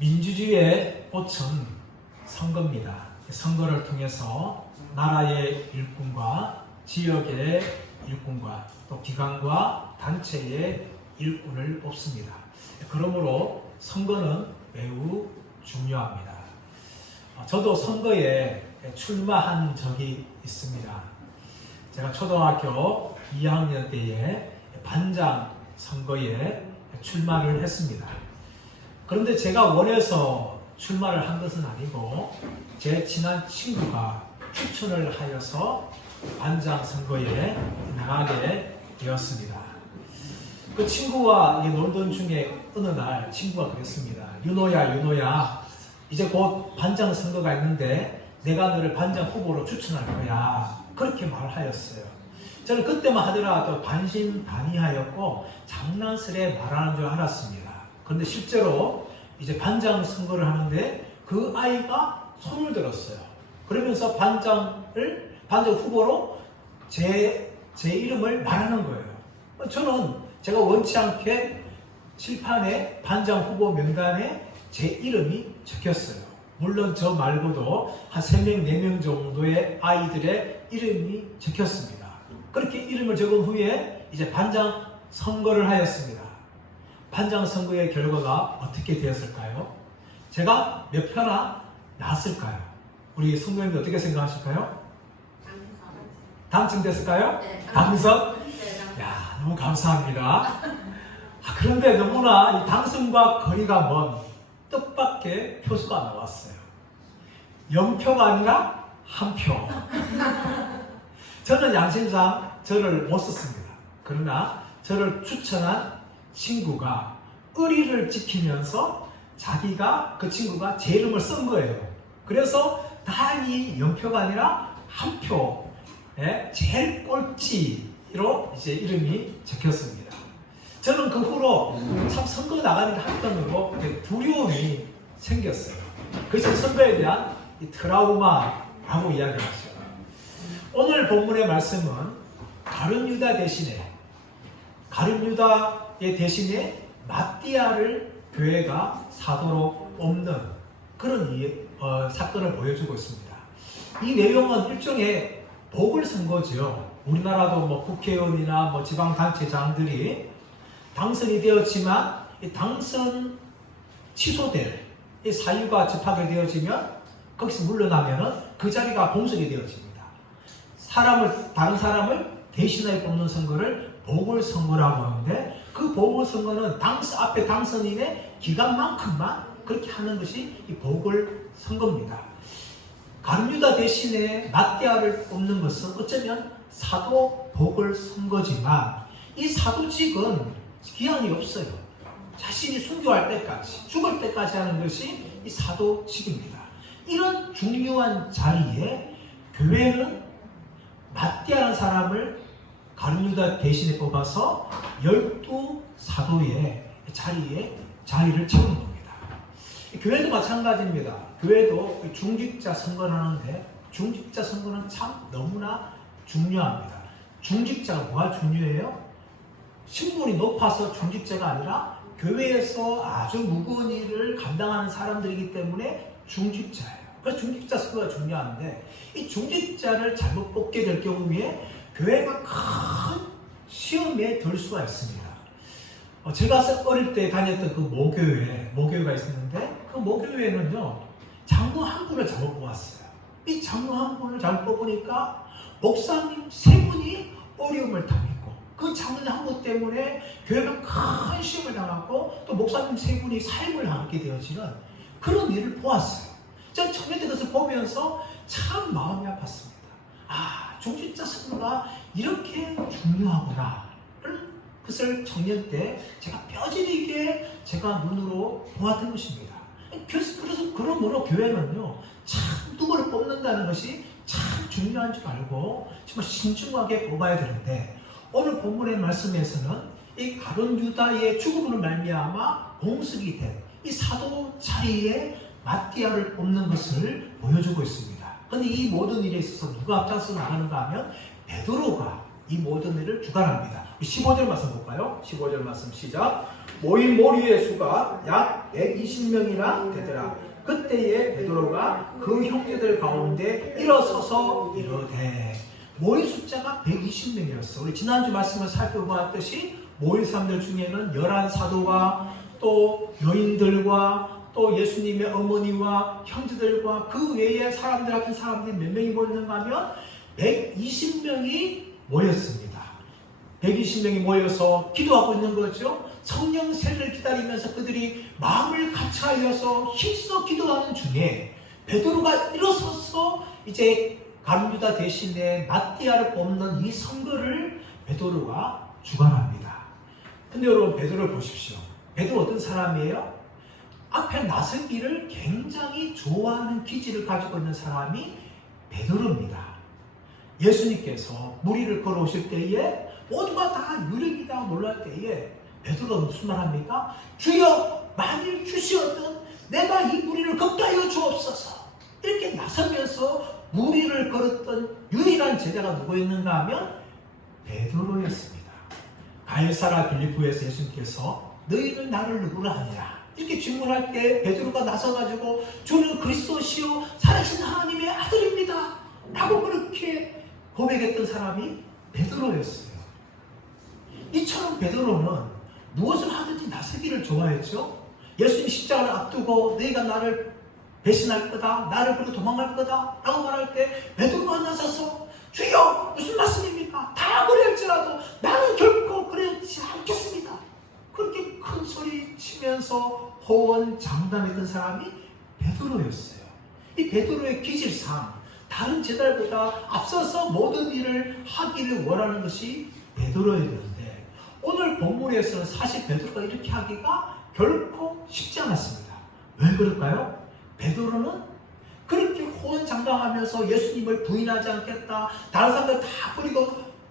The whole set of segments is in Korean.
민주주의의 꽃은 선거입니다. 선거를 통해서 나라의 일꾼과 지역의 일꾼과 또 기관과 단체의 일꾼을 뽑습니다. 그러므로 선거는 매우 중요합니다. 저도 선거에 출마한 적이 있습니다. 제가 초등학교 2학년 때에 반장 선거에 출마를 했습니다. 그런데 제가 원해서 출마를 한 것은 아니고 제 친한 친구가 추천을 하여서 반장 선거에 나가게 되었습니다. 그 친구와 놀던 중에 어느 날 친구가 그랬습니다. 윤호야, 이제 곧 반장 선거가 있는데 내가 너를 반장 후보로 추천할 거야. 그렇게 말하였어요. 저는 그때만 하더라도 반신반의하였고 장난스레 말하는 줄 알았습니다. 그런데 실제로 이제 반장 선거를 하는데 그 아이가 손을 들었어요. 그러면서 반장 후보로 제 이름을 말하는 거예요. 저는 제가 원치 않게 칠판에 반장 후보 명단에 제 이름이 적혔어요. 물론 저 말고도 한 3명, 4명 정도의 아이들의 이름이 적혔습니다. 그렇게 이름을 적은 후에 이제 반장 선거를 하였습니다. 반장 선거의 결과가 어떻게 되었을까요? 제가 몇 표나 나왔을까요? 우리 선거인들 어떻게 생각하실까요? 당첨됐을까요? 네. 당선? 야, 너무 감사합니다. 그런데 너무나 이 당선과 거리가 먼 뜻밖의 표수가 나왔어요. 0표가 아니라 1표. 저는 양심상 저를 못 썼습니다. 그러나 저를 추천한 친구가 의리를 지키면서 그 친구가 제 이름을 쓴 거예요. 그래서 다행히 0표가 아니라 1표, 제일 꼴찌로 이제 이름이 적혔습니다. 저는 그 후로 참 선거 나가는 게 한편으로 두려움이 생겼어요. 그래서 선거에 대한 이 트라우마라고 이야기하죠. 오늘 본문의 말씀은 가룟 유다의 대신에 마띠아를 교회가 사도로 뽑는 그런 사건을 보여주고 있습니다. 이 내용은 일종의 보궐선거죠. 우리나라도 국회의원이나 지방단체장들이 당선이 되었지만 이 당선 취소될 이 사유가 접하게 되어지면 거기서 물러나면은 그 자리가 공석이 되어집니다. 다른 사람을 대신하여 뽑는 선거를 보궐선거라고 하는데 그 보궐선거는 앞에 당선인의 기간만큼만 그렇게 하는 것이 이 보궐선거입니다. 가룟 유다 대신에 마띠아를 뽑는 것은 어쩌면 사도 보궐선거지만 이 사도직은 기한이 없어요. 자신이 순교할 때까지, 죽을 때까지 하는 것이 이 사도직입니다. 이런 중요한 자리에 교회는 마띠아라는 사람을 가룟 유다 대신에 뽑아서 12사도의 자리를 채우는 겁니다. 교회도 마찬가지입니다. 교회도 중직자 선거를 하는데 중직자 선거는 참 너무나 중요합니다. 중직자가 뭐가 중요해요? 신분이 높아서 중직자가 아니라 교회에서 아주 무거운 일을 감당하는 사람들이기 때문에 중직자예요. 그래서 중직자 선거가 중요한데 이 중직자를 잘못 뽑게 될 경우에 교회가 큰 시험에 들 수가 있습니다. 제가 어릴 때 다녔던 그 모교회가 있었는데 그 모교회는요 장로 한 분을 잘못 뽑았어요. 이 장로 한 분을 잘못 뽑으니까 목사님 3분이 어려움을 당했고 그 장로 한 분 때문에 교회가 큰 시험을 당하고 또 목사님 3분이 사임을 당하게 되어지는 그런 일을 보았어요. 제가 처음에 그것을 보면서 참 마음이 아팠습니다. 중직자 선거가 이렇게 중요하구나. 그것을 청년 때 제가 뼈저리게 제가 눈으로 보았던 것입니다. 그래서 그러므로 교회는요, 참 누구를 뽑는다는 것이 참 중요한 줄 알고 정말 신중하게 뽑아야 되는데 오늘 본문의 말씀에서는 이 가룟 유다의 죽음으로 말미암아 공석이 된 이 사도 자리에 마띠아를 뽑는 것을 보여주고 있습니다. 그런데 이 모든 일에 있어서 누가 앞장서 나가는가 하면 베드로가 이 모든 일을 주관합니다. 15절 말씀 볼까요? 15절 말씀 시작. 모인 무리의 수가 약 120명이나 되더라. 그때에 베드로가 그 형제들 가운데 일어서서 이르되, 모인 숫자가 120명이었어. 우리 지난주 말씀을 살펴보았듯이 모인 사람들 중에는 11사도와 또 여인들과 또 예수님의 어머니와 형제들과 그 외에 사람들 같은 사람들이 몇 명이 모였는가 하면 120명이 모였습니다. 120명이 모여서 기도하고 있는 거죠. 성령 세례를 기다리면서 그들이 마음을 같이하여서 힘써 기도하는 중에 베드로가 일어서서 이제 가룟유다 대신에 마띠아를 뽑는 이 선거를 베드로가 주관합니다. 근데 여러분, 베드로를 보십시오. 베드로 어떤 사람이에요? 앞에 나서기를 굉장히 좋아하는 기질을 가지고 있는 사람이 베드로입니다. 예수님께서 무리를 걸어오실 때에 모두가 다 유력이다 놀랄 때에 베드로가 무슨 말 합니까? 주여, 만일 주시었던 내가 이 무리를 걷게 주옵소서. 이렇게 나서면서 무리를 걸었던 유일한 제자가 누구였는가 하면 베드로였습니다. 가이사라 빌립보에서 예수님께서 너희는 나를 누구라 하느냐 이렇게 질문할 때 베드로가 나서가지고 주는 그리스도시요 살아계신 하나님의 아들입니다 라고 그렇게 고백했던 사람이 베드로였어요. 이처럼 베드로는 무엇을 하든지 나서기를 좋아했죠. 예수님 십자가를 앞두고 너희가 나를 배신할 거다, 나를 버리고 도망갈 거다 라고 말할 때 베드로가 나서서 주여 무슨 말씀입니까? 다 그럴지라도 나는 결코 그러지 않겠습니다. 그렇게 큰 소리 치면서 호언장담했던 사람이 베드로였어요. 이 베드로의 기질상 다른 제자들보다 앞서서 모든 일을 하기를 원하는 것이 베드로였는데, 오늘 본문에서는 사실 베드로가 이렇게 하기가 결코 쉽지 않았습니다. 왜 그럴까요? 베드로는 그렇게 호언장담하면서 예수님을 부인하지 않겠다, 다른 사람들 다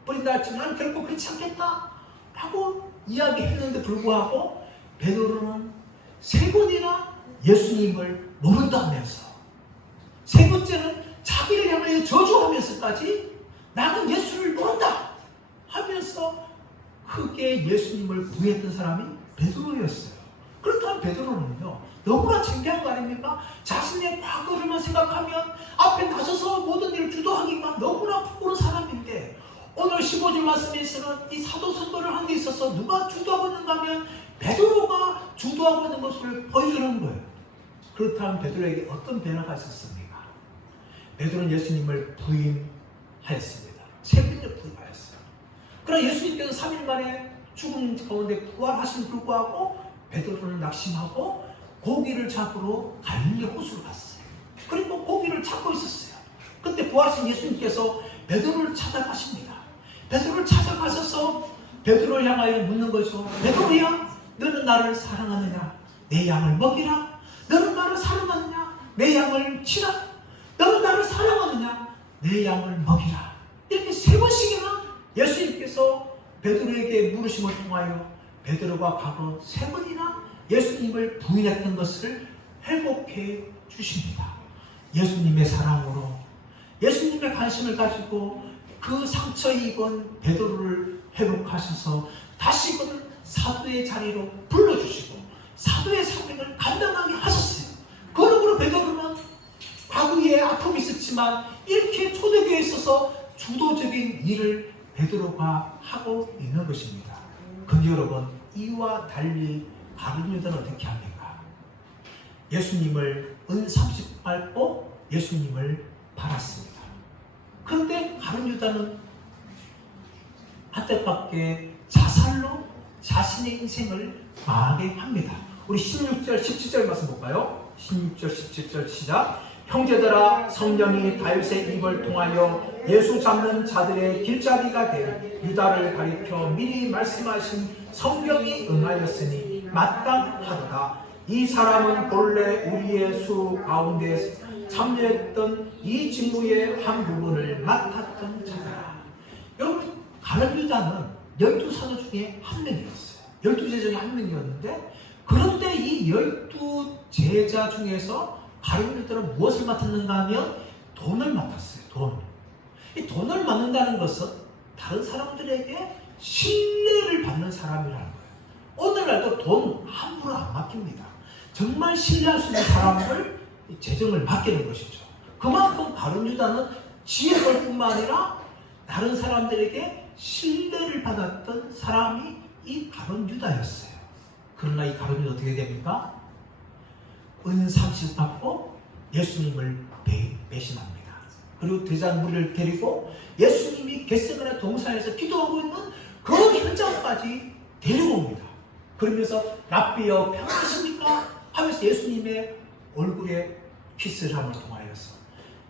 버린다 했지만 결코 그렇지 않겠다 라고 이야기했는데 불구하고 베드로는 3번이나 예수님을 모른다면서, 3번째는 자기를 향하여 저주하면서까지 나는 예수를 모른다 하면서 크게 예수님을 부인했던 사람이 베드로였어요. 그렇다면 베드로는요 너무나 창피한 거 아닙니까? 자신의 과거를만 생각하면 앞에 나서서 모든 일을 주도하기가 너무나 부끄러운 사람인데, 오늘 15절 말씀에서는 이 사도 선거를 하는 데 있어서 누가 주도하고 있는가 하면 베드로가 주도하고 있는 것을 보여주는 거예요. 그렇다면 베드로에게 어떤 변화가 있었습니까? 베드로는 예수님을 부인하였습니다. 3번을 부인하였어요. 그러나 예수님께서 3일 만에 죽음 가운데 부활하신 불구하고 베드로는 낙심하고 고기를 잡으러 갈릴리 호수로 갔어요. 그리고 고기를 잡고 있었어요. 그때 부활하신 예수님께서 베드로를 찾아가십니다. 베드로를 찾아가셔서 베드로를 향하여 묻는 거죠. 베드로야, 너는 나를 사랑하느냐? 내 양을 먹이라. 너는 나를 사랑하느냐? 내 양을 치라. 너는 나를 사랑하느냐? 내 양을 먹이라. 이렇게 3번씩이나 예수님께서 베드로에게 물으심을 통하여 베드로가 과거 3번이나 예수님을 부인했던 것을 회복해 주십니다. 예수님의 사랑으로, 예수님의 관심을 가지고 그 상처 입은 베드로를 회복하셔서 다시금 사도의 자리로 불러주시고 사도의 사명을 감당하게 하셨어요. 그러므로 베드로는 과거에 아픔이 있었지만 이렇게 초대교회에 있어서 주도적인 일을 베드로가 하고 있는 것입니다. 근데 여러분, 이와 달리 가룟유다는 어떻게 합니까? 예수님을 은30 밟고 예수님을 팔았습니다. 그런데 가룟유다는 안타깝게 자살로 자신의 인생을 망하게 합니다. 우리 16절 17절 말씀 볼까요? 16절 17절 시작. 형제들아, 성령이 다윗의 입을 통하여 예수 잡는 자들의 길잡이가 된 유다를 가리켜 미리 말씀하신 성경이 응하였으니 마땅하도다. 이 사람은 본래 우리의 수 가운데 참여했던 이 직무의 한 부분을 맡았던 자다. 여러분, 가룟유다는 12사도 중에 한 명이었어요. 12제자 중에 한 명이었는데, 그런데 이 12제자 중에서 가룟유다는 무엇을 맡았는가 하면 돈을 맡았어요. 이 돈을 맡는다는 것은 다른 사람들에게 신뢰를 받는 사람이라는 거예요. 오늘날도 돈 함부로 안 맡깁니다. 정말 신뢰할 수 있는 사람을 재정을 맡기는 것이죠. 그만큼 가룟 유다는 지혜로울 뿐만 아니라 다른 사람들에게 신뢰를 받았던 사람이 이 가룟 유다였어요. 그러나 이 가룟 유다 어떻게 됩니까? 은 30 받고 예수님을 배신합니다. 그리고 대장무리를 데리고 예수님이 겟세마네 동산에서 기도하고 있는 그 현장까지 데려옵니다. 그러면서 랍비여 평안하십니까? 하면서 예수님의 얼굴에 키스를 함을 통하여서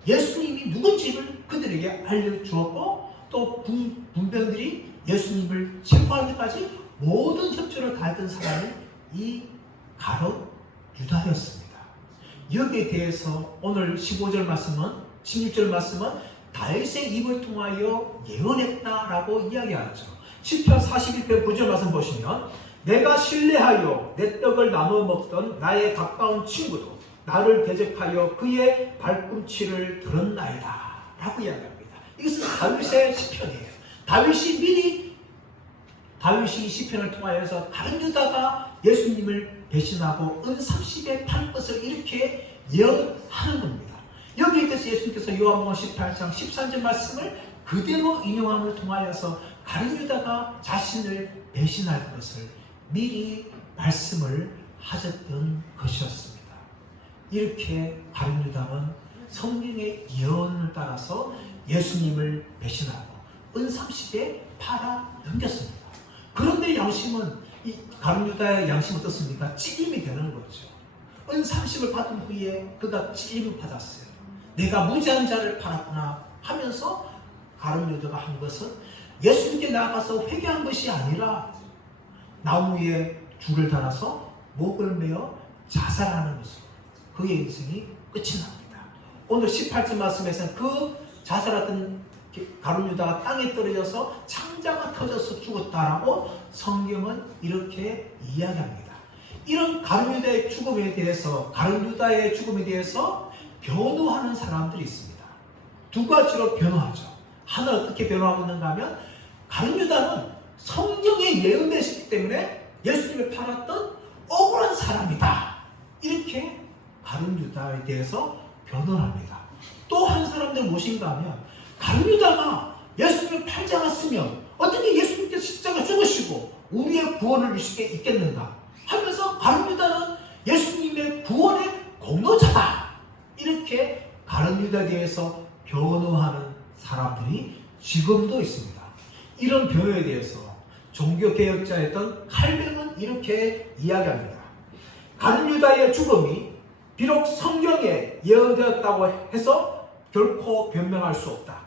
예수님이 누군지를 그들에게 알려주었고 또 분병들이 예수님을 체포하는 데까지 모든 협조를 다했던 사람이 이 가룟 유다였습니다. 여기에 대해서 오늘 15절 말씀은 16절 말씀은 다윗의 입을 통하여 예언했다라고 이야기하죠. 시편 41편 9절 말씀 보시면 내가 신뢰하여 내 떡을 나누어 먹던 나의 가까운 친구도 나를 대적하여 그의 발꿈치를 들었나이다 라고 이야기합니다. 이것은 다윗의 시편이에요. 다윗이 시편을 통하여서 가룟 유다가 예수님을 배신하고 은 30에 팔 것을 이렇게 예언하는 겁니다. 여기에 대해서 예수님께서 요한복음 18장 13절 말씀을 그대로 인용함을 통하여서 가룟 유다가 자신을 배신할 것을 미리 말씀을 하셨던 것이었습니다. 이렇게 가룟 유다는 성경의 예언을 따라서 예수님을 배신하고 은 30에 팔아 넘겼습니다. 그런데 양심은 이 가룟 유다의 양심은 어떻습니까? 찔림이 되는 거죠. 은 30을 받은 후에 그가 찔림을 받았어요. 내가 무지한 자를 팔았구나 하면서 가룟 유다가 한 것은 예수님께 나아가서 회개한 것이 아니라 나무에 줄을 달아서 목을 메어 자살하는 것으로 그의 인생이 끝이 납니다. 오늘 18절 말씀에서는 그 자살했던 가룟 유다가 땅에 떨어져서 창자가 터져서 죽었다라고 성경은 이렇게 이야기합니다. 이런 가룟 유다의 죽음에 대해서 변호하는 사람들이 있습니다. 두 가지로 변호하죠. 하나 어떻게 변호하고 있는가 하면 가룟 유다는 성경에 예언되었기 때문에 예수님을 팔았던 억울한 사람이다. 이렇게 가룟 유다에 대해서 변호를 합니다. 또 한 사람들은 무엇인가 하면 가룟 유다가 예수님을 팔지 않았으면 어떻게 예수님께서 십자가 죽으시고 우리의 구원을 이룰 수 있겠는가 하면서 가룟 유다는 예수님의 구원의 공로자다. 이렇게 가룟 유다에 대해서 변호하는 사람들이 지금도 있습니다. 이런 변호에 대해서 종교개혁자였던 칼뱅은 이렇게 이야기합니다. 가룟 유다의 죽음이 비록 성경에 예언되었다고 해서 결코 변명할 수 없다.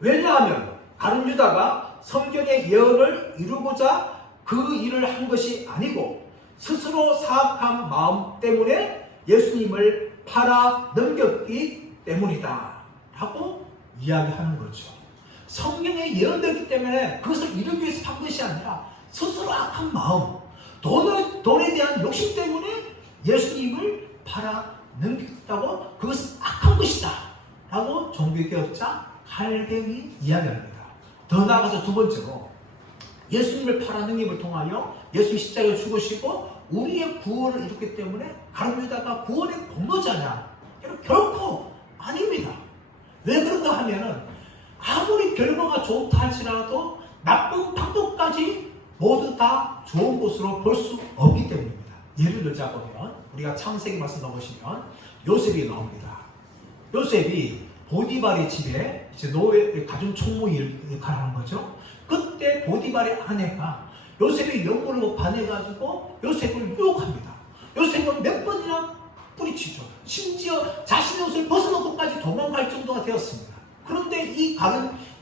왜냐하면 가룟 유다가 성경의 예언을 이루고자 그 일을 한 것이 아니고 스스로 사악한 마음 때문에 예수님을 팔아 넘겼기 때문이다 라고 이야기하는 거죠. 성경에 예언되기 때문에 그것을 이루기 위해서 한 것이 아니라 스스로 악한 마음, 돈에 대한 욕심 때문에 예수님을 팔아 넘겼다고 그것은 악한 것이다 라고 종교개혁자 칼뱅이 이야기합니다. 더 나아가서 두 번째로 예수님을 팔아 넘김을 통하여 예수님 십자가에 죽으시고 우리의 구원을 이뤘기 때문에 가룟 유다가 구원의 공로자냐? 결코 아닙니다. 왜 그런가 하면은 아무리 결과가 좋다 할지라도 나쁜 방법까지 모두 다 좋은 것으로 볼 수 없기 때문입니다. 예를 들자면 우리가 창세기 말씀 나오시면 요셉이 나옵니다. 요셉이 보디발의 집에 이제 노예 가정 총무 역할을 하는 거죠. 그때 보디발의 아내가 요셉의 영혼을 반해가지고 요셉을 유혹합니다. 요셉은 몇 번이나 뿌리치죠. 심지어 자신의 옷을 벗어놓고까지 도망갈 정도가 되었습니다. 그런데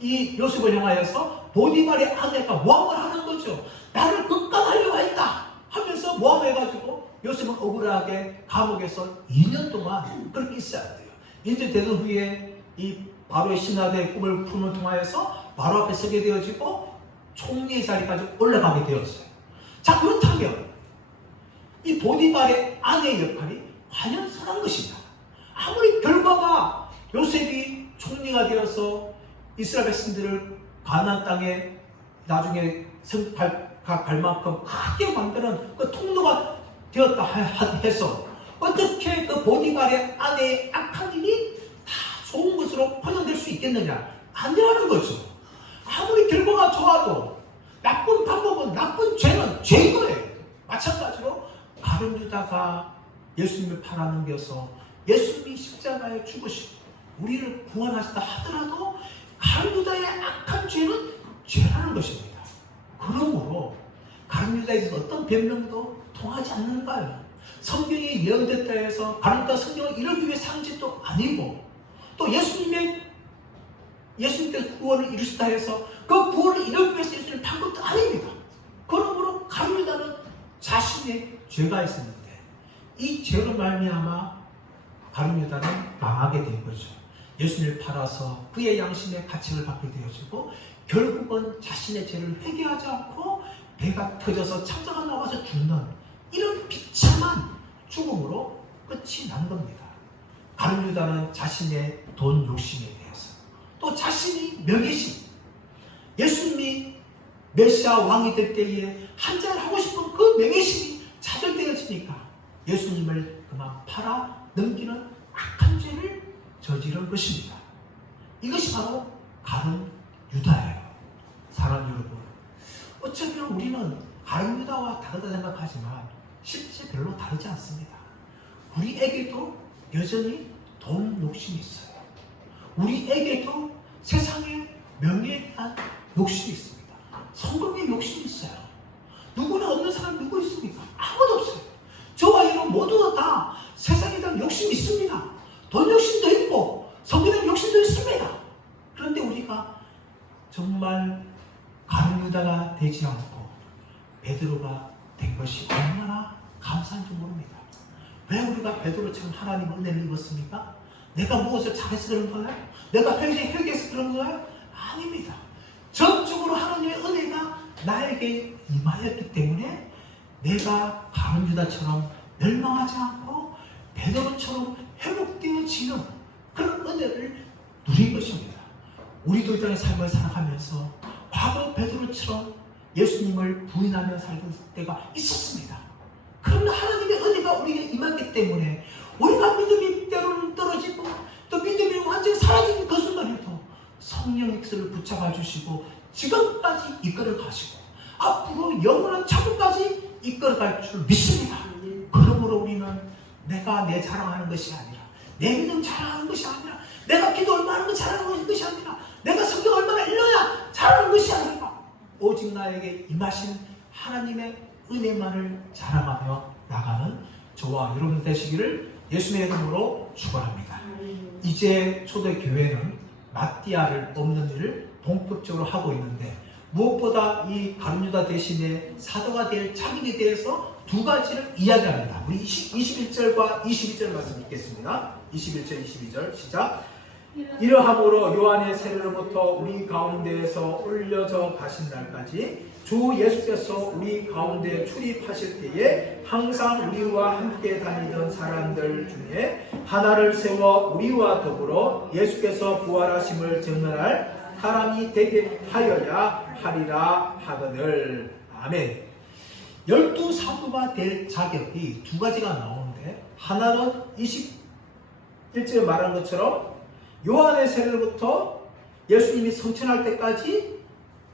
이 요셉을 향하여서 보디발의 아내가 모함을 하는 거죠. 나를 극간하려고 했다 하면서 모함해가지고 요셉은 억울하게 감옥에서 2년 동안 그렇게 있어야 돼요. 이제 되던 후에 이 바로의 신하들의 꿈을 푸는 통하여서 바로 앞에 서게 되어지고 총리의 자리까지 올라가게 되었어요. 자, 그렇다면 이 보디발의 아내의 역할이 과연 선한 것이냐? 아무리 결과가 요셉이 총리가 되어서 이스라엘 백성들을 가나안 땅에 나중에 갈 만큼 크게 만드는 그 통로가 되었다 해서 어떻게 그 보디발의 아내의 악한 일이 다 좋은 것으로 번영될 수 있겠느냐? 안 되라는 거죠. 아무리 결과가 좋아도 나쁜 방법은, 나쁜 죄는 죄인 거예요. 마찬가지로 가룟 유다가 예수님을 팔아넘겨서 예수님이 십자가에 죽으시고 우리를 구원하시다 하더라도 가룟 유다의 악한 죄는 죄라는 것입니다. 그러므로 가룟 유다에서 어떤 변명도 통하지 않는가요? 성경이 예언됐다 해서 가룟 유다 성경을 이루기 위해 상징도 아니고 또 예수님께서 구원을 이루시다 해서 그 구원을 이루기 위해서 예수님을 판 것도 아닙니다. 그러므로 가룟 유다는 자신의 죄가 있었는데 이 죄로 말미암아 가룟 유다는 망하게 된 거죠. 예수님을 팔아서 그의 양심의 가책을 받게 되어지고 결국은 자신의 죄를 회개하지 않고 배가 터져서 창자가 나와서 죽는 이런 비참한 죽음으로 끝이 난 겁니다. 가룟 유다는 자신의 돈 욕심에 대해서 또 자신이 명예심, 예수님이 메시아 왕이 될 때에 한잔 하고 싶은 그 명예심이 차별되어지니까 예수님을 그만 팔아 넘기는 악한 죄를 저지른 것입니다. 이것이 바로 가룟 유다예요. 사랑 여러분, 어쩌면 우리는 가룟 유다와 다르다 생각하지만 실제 별로 다르지 않습니다. 우리에게도 여전히 돈 욕심이 있어요. 우리에게도 세상의 명예에 대한 욕심이 있습니다. 성공의 욕심이 있어요. 누구나 없는 사람 누구 있습니까? 아무도 없어요. 저와 여러분 모두 다 세상에 대한 욕심이 있습니다. 돈 욕심도 있고 성공에 대한 욕심도 있습니다. 그런데 우리가 정말 가룟 유다가 되지 않고 베드로가 된 것이 얼마나 감사한지 모릅니다. 왜 우리가 베드로처럼 하나님의 은혜를 입었습니까? 내가 무엇을 잘해서 그런 거예요? 내가 회개해서 그런 거예요? 아닙니다. 전적으로 하나님의 은혜가 나에게 임하였기 때문에 내가 가룟 유다처럼 멸망하지 않고 베드로처럼 회복되어지는 그런 은혜를 누린 것입니다. 우리도 이 땅의 삶을 살아가면서 과거 베드로처럼 예수님을 부인하며 살던 때가 있었습니다. 그러나 하나님의 은혜가 우리에게 임하기 때문에 우리가 믿음이 때로는 떨어지고 또 믿음이 완전히 사라지는 그 순간에도 성령께서 붙잡아 주시고 지금까지 이끌어 가시고 앞으로 영원한 천국까지 이끌어 갈 줄 믿습니다. 그러므로 우리는 내가 내 자랑하는 것이 아니라 내 믿음 자랑하는 것이 아니라 내가 기도 얼마나 하는 것 자랑하는 것이 아니라 내가 성경 얼마나 읽어야 자랑하는 것이 아니라 오직 나에게 임하신 하나님의 은혜만을 자랑하며 나가는 저와 여러분 되시기를 예수님의 이름으로 축원합니다. 이제 초대교회는 마띠아를 뽑는 일을 본격적으로 하고 있는데 무엇보다 이 가룟 유다 대신에 사도가 될 자격에 대해서 두 가지를 이야기합니다. 우리 21절과 22절 말씀 읽겠습니다. 21절, 22절 시작. 이러함으로 요한의 세례로부터 우리 가운데에서 올려져 가신 날까지 주 예수께서 우리 가운데 출입하실 때에 항상 우리와 함께 다니던 사람들 중에 하나를 세워 우리와 더불어 예수께서 부활하심을 증언할 사람이 되게 하여야 하리라 하거늘. 아멘. 12사도가 될 자격이 두 가지가 나오는데 하나는 21절에 말한 것처럼 요한의 세례로부터 예수님이 성천할 때까지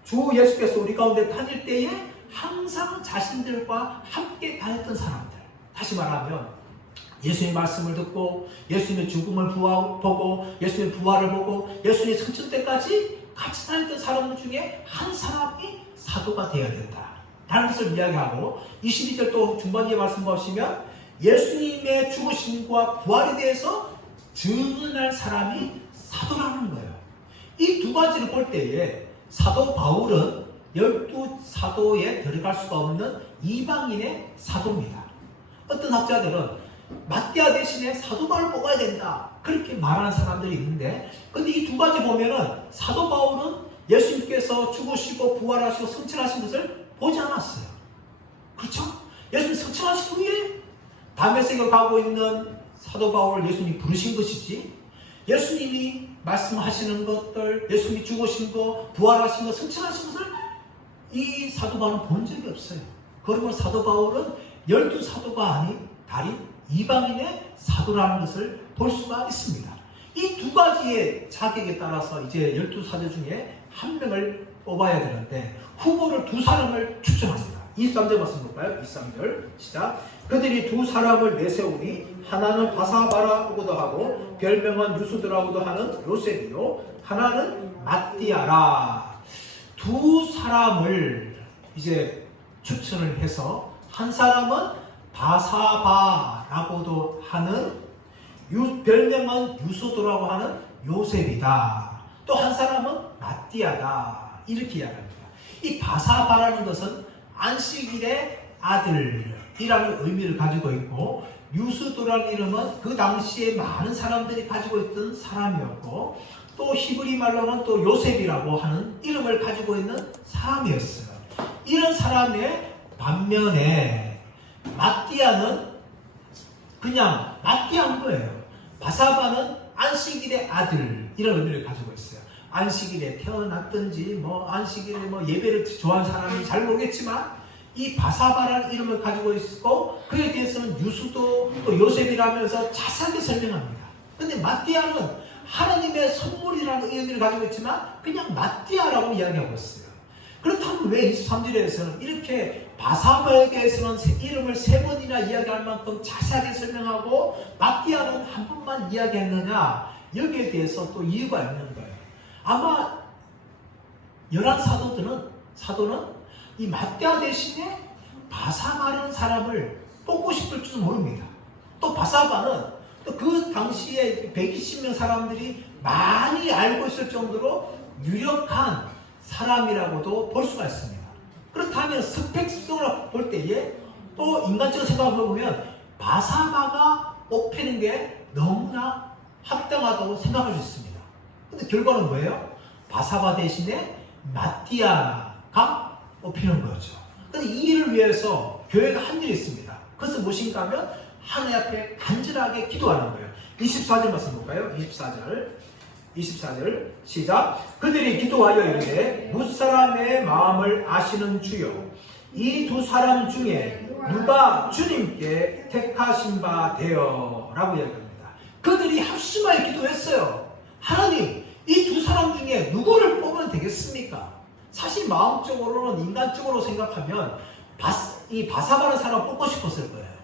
주 예수께서 우리 가운데 다닐 때에 항상 자신들과 함께 다녔던 사람들. 다시 말하면 예수님의 말씀을 듣고 예수님의 죽음을 보고 예수님의 부활을 보고 예수님의 성천 때까지 같이 다녔던 사람들 중에 한 사람이 사도가 되어야 된다. 다른 것을 이야기하고 22절 또 중반기에 말씀 보시면 예수님의 죽으심과 부활에 대해서 증언할 사람이 사도라는 거예요. 이 두 가지를 볼 때에 사도 바울은 12사도에 들어갈 수가 없는 이방인의 사도입니다. 어떤 학자들은 마띠아 대신에 사도 바울을 뽑아야 된다 그렇게 말하는 사람들이 있는데 근데 이 두 가지 보면은 사도 바울은 예수님께서 죽으시고 부활하시고 성천하신 것을 보지 않았어요. 그렇죠? 예수님 성천하신 후에 다메섹을 가고 있는 사도 바울을 예수님이 부르신 것이지 예수님이 말씀하시는 것들, 예수님이 죽으신 것, 부활하신 것, 성천하신 것을 이 사도 바울은 본 적이 없어요. 그러면 사도 바울은 12사도가 아닌 이방인의 사도라는 것을 볼 수가 있습니다. 이 두 가지의 자격에 따라서 이제 12사도 중에 한 명을 뽑아야 되는데 후보를 두 사람을 추천합니다. 23절 말씀 볼까요? 23절 시작. 그들이 두 사람을 내세우니 하나는 바사바라고도 하고 별명은 유수드라고도 하는 요셉이요 하나는 마띠아라. 두 사람을 이제 추천을 해서 한 사람은 바사바라고도 하는 별명은 유수드라고 하는 요셉이다. 또 한 사람은 마띠아다. 이렇게 이야기합니다. 이 바사바라는 것은 안식일의 아들이라는 의미를 가지고 있고 유스도라는 이름은 그 당시에 많은 사람들이 가지고 있던 사람이었고 또 히브리 말로는 또 요셉이라고 하는 이름을 가지고 있는 사람이었어요. 이런 사람의 반면에 마띠아는 그냥 마띠아인 거예요. 바사바는 안식일의 아들 이런 의미를 가지고 있어요. 안식일에 태어났든지 안식일에 예배를 좋아하는 사람이 잘 모르겠지만 이 바사바라는 이름을 가지고 있고 그에 대해서는 유수도 또 요셉이라면서 자세하게 설명합니다. 근데 마띠아는 하나님의 선물이라는 의미를 가지고 있지만 그냥 마띠아라고 이야기하고 있어요. 그렇다면 왜 23절에서는 이렇게 바사바에 대해서는 이름을 3번이나 이야기할 만큼 자세하게 설명하고 마띠아는 한 번만 이야기했느냐? 여기에 대해서 또 이유가 있는 거예요. 아마 11사도는 이 마띠아 대신에 바사바라는 사람을 뽑고 싶을지도 모릅니다. 또 바사바는 또 그 당시에 120명 사람들이 많이 알고 있을 정도로 유력한 사람이라고도 볼 수가 있습니다. 그렇다면 스펙적으로 볼 때에 또 인간적으로 생각해 보면 바사바가 뽑히는 게 너무나 합당하다고 생각할 수 있습니다. 근데 결과는 뭐예요? 바사바 대신에 마띠아가 뽑히는 거죠. 근데 이 일을 위해서 교회가 한 일이 있습니다. 그것은 무엇인가 하면 하나님 앞에 간절하게 기도하는 거예요. 24절 말씀 볼까요? 24절 시작. 그들이 기도하여 이르되 무사람의 마음을 아시는 주여 이 두 사람 중에 누가 주님께 택하신 바 되어 라고 이야기합니다. 그들이 합심하여 기도했어요. 하나님 이 두 사람 중에 누구를 뽑으면 되겠습니까? 사실 마음적으로는 인간적으로 생각하면 이 바사바라는 사람을 뽑고 싶었을 거예요.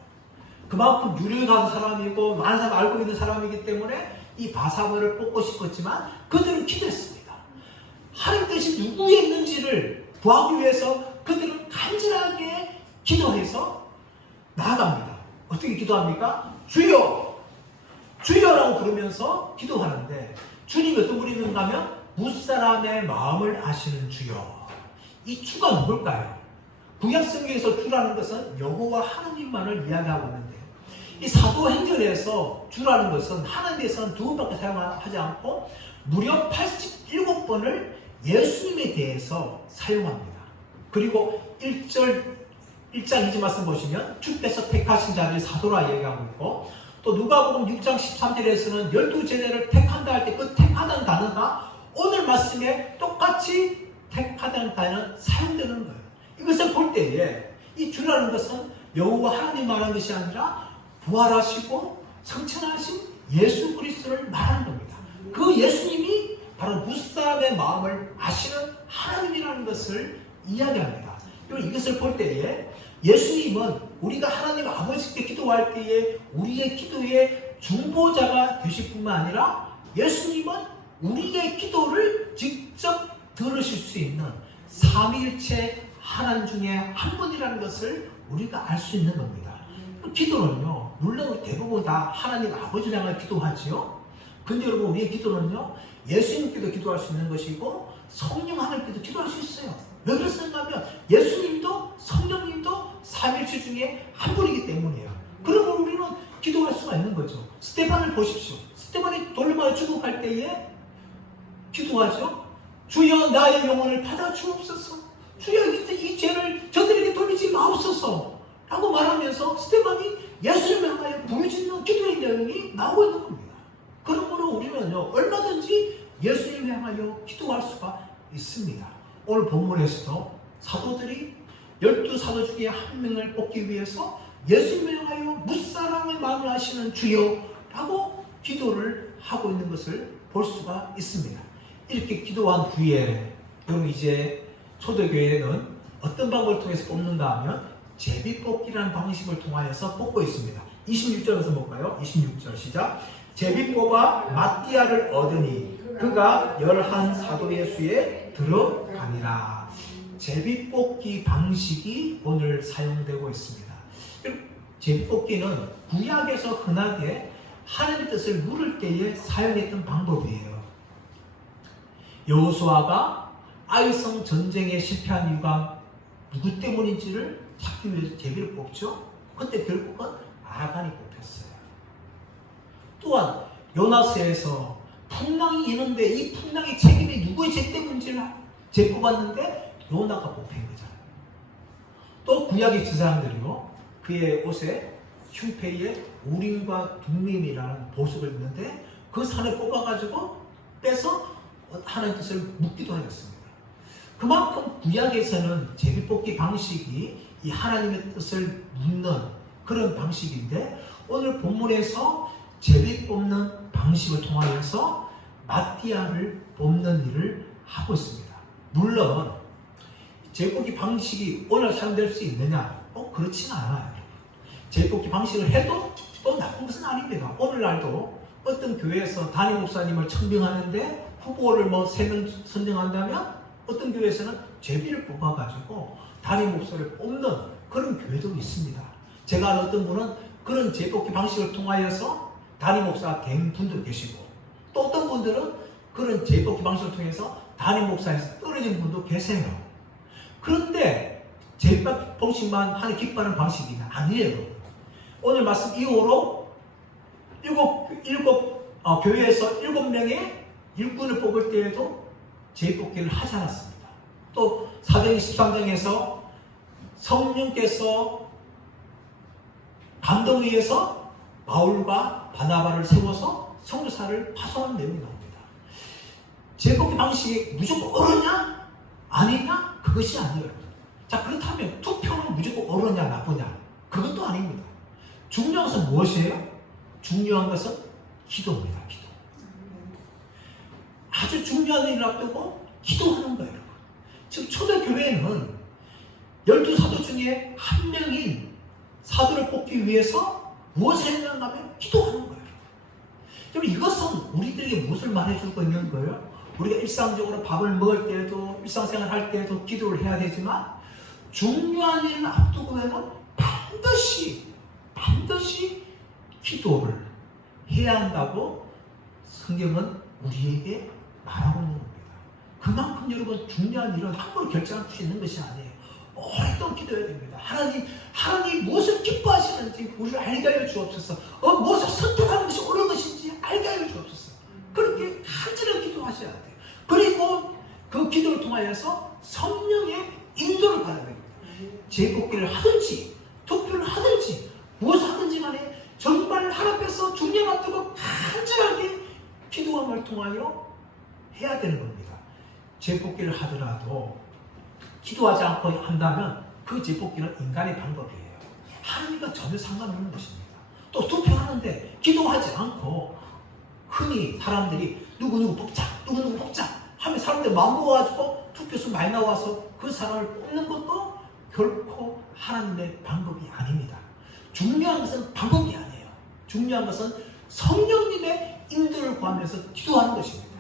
그만큼 유력한 사람이고 많은 사람 알고 있는 사람이기 때문에 이 바사바를 뽑고 싶었지만 그들은 기도했습니다. 하나님 뜻이 누구에 있는지를 구하기 위해서 그들은 간절하게 기도해서 나아갑니다. 어떻게 기도합니까? 주여! 주여라고 부르면서 기도하는데 주님이 어떤 분이 있는가 하면 무사람의 마음을 아시는 주여. 이 주가 누굴까요? 구약성경에서 주라는 것은 여호와 하나님만을 이야기하고 있는데 이 사도행전에서 주라는 것은 하나님께서는 두 번밖에 사용하지 않고 무려 87번을 예수님에 대해서 사용합니다. 그리고 1장 2절 말씀 보시면 주께서 택하신 자를 사도라 얘기하고 있고 또 누가복음 6장 13절에서는 12제자를 택한다 할 때 그 택하다는 단어가 오늘 말씀에 똑같이 택하다는 단어는 사용되는 거예요. 이것을 볼 때에 이 주라는 것은 여호와 하나님 말하는 것이 아니라 부활하시고 성천하신 예수 그리스도를 말하는 겁니다. 그 예수님이 바로 무사람의 마음을 아시는 하나님이라는 것을 이야기합니다. 이것을 볼 때에 예수님은 우리가 하나님 아버지께 기도할 때에 우리의 기도의 중보자가 되실 뿐만 아니라 예수님은 우리의 기도를 직접 들으실 수 있는 삼위일체 하나님 중에 한 분이라는 것을 우리가 알 수 있는 겁니다. 기도는요, 물론 대부분 다 하나님 아버지를 향해 기도하지요. 근데 여러분 우리의 기도는요, 예수님께도 기도할 수 있는 것이고 성령 하나님께도 기도할 수 있어요. 왜 그랬는가 하면 예수님도 성령님도 삼위일체 중에 한 분이기 때문이에요. 그러면 우리는 기도할 수가 있는 거죠. 스데반을 보십시오. 스데반이 돌로 맞아 죽어갈 때에 기도하죠. 주여 나의 영혼을 받아 주옵소서. 주여 이 죄를 저들에게 돌리지 마옵소서 라고 말하면서 스데반이 예수님을 향하여 부르짖는 기도의 내용이 나오고 있는 겁니다. 그러므로 우리는요, 얼마든지 예수님을 향하여 기도할 수가 있습니다. 오늘 본문에서도 사도들이 12사도 중에 한 명을 뽑기 위해서 예수님을 향하여 무사랑의 마음을 하시는 주여 라고 기도를 하고 있는 것을 볼 수가 있습니다. 이렇게 기도한 후에 여러분 이제 초대교회는 어떤 방법을 통해서 뽑는가 하면 제비뽑기라는 방식을 통하여서 뽑고 있습니다. 26절에서 볼까요? 26절 시작. 제비 뽑아 마띠아를 얻으니 그가 11 사도의 수에 들어가니라. 제비 뽑기 방식이 오늘 사용되고 있습니다. 제비 뽑기는 구약에서 흔하게 하나님의 뜻을 물을 때에 사용했던 방법이에요. 여호수아가 아이성 전쟁에 실패한 이유가 누구 때문인지를 찾기 위해서 제비를 뽑죠. 그때 결국은 아간이 뽑혔어요. 또한 요나서에서 풍랑이 있는데 이 풍랑의 책임이 누구의 죄 때문인지를 재뽑았는데 요나가 뽑힌 거잖아요. 또 구약의 제사장들이요, 그의 옷에 흉패에 우림과 둠림이라는 보석을 입는데 그 산을 뽑아가지고 빼서 하나님 뜻을 묻기도 하였습니다. 그만큼 구약에서는 제비뽑기 방식이 이 하나님의 뜻을 묻는 그런 방식인데 오늘 본문에서 제비 뽑는 방식을 통하여서 마띠아를 뽑는 일을 하고 있습니다. 물론 제비뽑기 방식이 오늘 사용될 수 있느냐? 그렇지는 않아요. 제비뽑기 방식을 해도 또 나쁜 것은 아닙니다. 오늘날도 어떤 교회에서 담임 목사님을 청빙하는데 후보를 3명 선정한다면 어떤 교회에서는 제비를 뽑아가지고 담임 목사를 뽑는 그런 교회도 있습니다. 제가 아는 어떤 분은 그런 제비뽑기 방식을 통하여서 담임 목사가 된 분도 계시고 또 어떤 분들은 그런 제비뽑기 방식을 통해서 담임 목사에서 떨어진 분도 계세요. 그런데 제비뽑기 방식만 하는 기뻐하는 방식이 아니에요. 오늘 말씀 이후로 교회에서 7명의 일꾼을 뽑을 때에도 제비뽑기를 하지 않았습니다. 또 사도행 13장에서 성령께서 감동위에서 바울과 바나바를 세워서 선교사를 파송하는 내용이 나옵니다. 제비뽑기 방식이 무조건 옳으냐 아니냐 그것이 아니에요. 자, 그렇다면 투표는 무조건 옳으냐 나쁘냐 그것도 아닙니다. 중요한 것은 무엇이에요? 중요한 것은 기도입니다. 기도. 아주 중요한 일을 앞두고 기도하는 거예요. 지금 초대교회는 12사도 중에 한 명인 사도를 뽑기 위해서 무엇을 했는가 하면 기도하는 거예요. 여러분 이것은 우리들에게 무엇을 말해주고 있는 거예요? 우리가 일상적으로 밥을 먹을 때에도 일상생활 할 때에도 기도를 해야 되지만 중요한 일을 앞두고는 반드시 기도를 해야 한다고 성경은 우리에게 말하고 있는 겁니다. 그만큼 여러분 중요한 일은 함부로 결정할 수 있는 것이 아니에요. 오랫동안 기도해야 됩니다. 하나님 무엇을 기뻐하시는지 우리를 알게 하여 주옵소서. 무엇을 선택하는 것이 옳은 것인지 알게 하여 주옵소서. 그렇게 간절하게 기도하셔야 돼요. 그리고 그 기도를 통하여서 성령의 인도를 받아야 됩니다. 제비뽑기를 하든지 투표를 하든지 무엇을 하든지 간에 정말 하나님 앞에서 중요한 앞두고 간절하게 기도함을 통하여 해야 되는 겁니다. 제비뽑기를 하더라도 기도하지 않고 한다면 그 제비뽑기는 인간의 방법이에요. 하나님과 전혀 상관없는 것입니다. 또 투표하는데 기도하지 않고 흔히 사람들이 누구누구 뽑자 하면 사람들 마음 먹어가지고 투표수 많이 나와서 그 사람을 뽑는 것도 결코 하나님의 방법이 아닙니다. 중요한 것은 방법이 아니에요. 중요한 것은 성령님의 인도를 구하면서 기도하는 것입니다.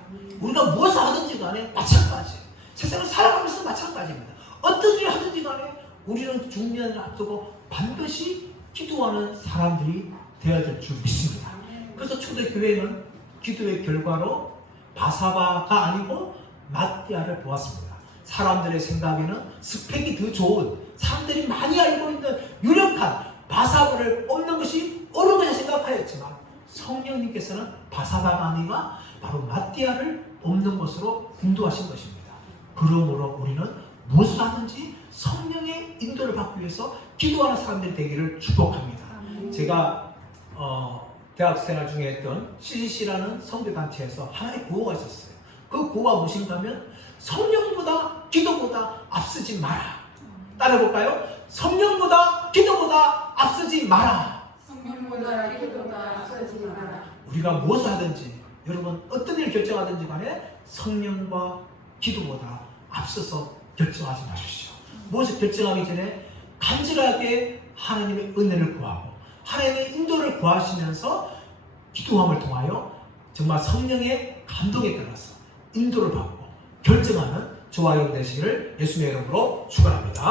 우리가 무엇을 하든지 간에 마찬가지예요. 세상을 살아가면서 마찬가지입니다. 어떤 일을 하든지 간에 우리는 중요한 일을 앞두고 반드시 기도하는 사람들이 되어야 될 줄 믿습니다. 그래서 초대교회는 기도의 결과로 바사바가 아니고 마띠아를 보았습니다. 사람들의 생각에는 스펙이 더 좋은, 사람들이 많이 알고 있는 유력한 바사바를 뽑는 것이 옳은 것이 생각하였지만 성령님께서는 바사바가 아니라 바로 마띠아를 뽑는 것으로 인도하신 것입니다. 그러므로 우리는 무엇을 하든지 성령의 인도를 받기 위해서 기도하는 사람들이 되기를 축복합니다. 제가 대학생활 중에 했던 CCC라는 선교단체에서 하나의 구호가 있었어요. 그 구호가 무엇인가 하면 성령보다 기도보다 앞서지 마라. 따라해볼까요? 성령보다 기도보다 앞서지 마라. 성령보다 기도보다 앞서지 마라. 우리가 무엇을 하든지 여러분 어떤 일을 결정하든지 간에 성령과 기도보다 앞서서 결정하지 마십시오. 무엇을 결정하기 전에 간절하게 하나님의 은혜를 구하고 하나님의 인도를 구하시면서 기도함을 통하여 정말 성령의 감동에 따라서 인도를 받고 결정하는 저와 여러분 되시기를 예수님의 이름으로 축원합니다.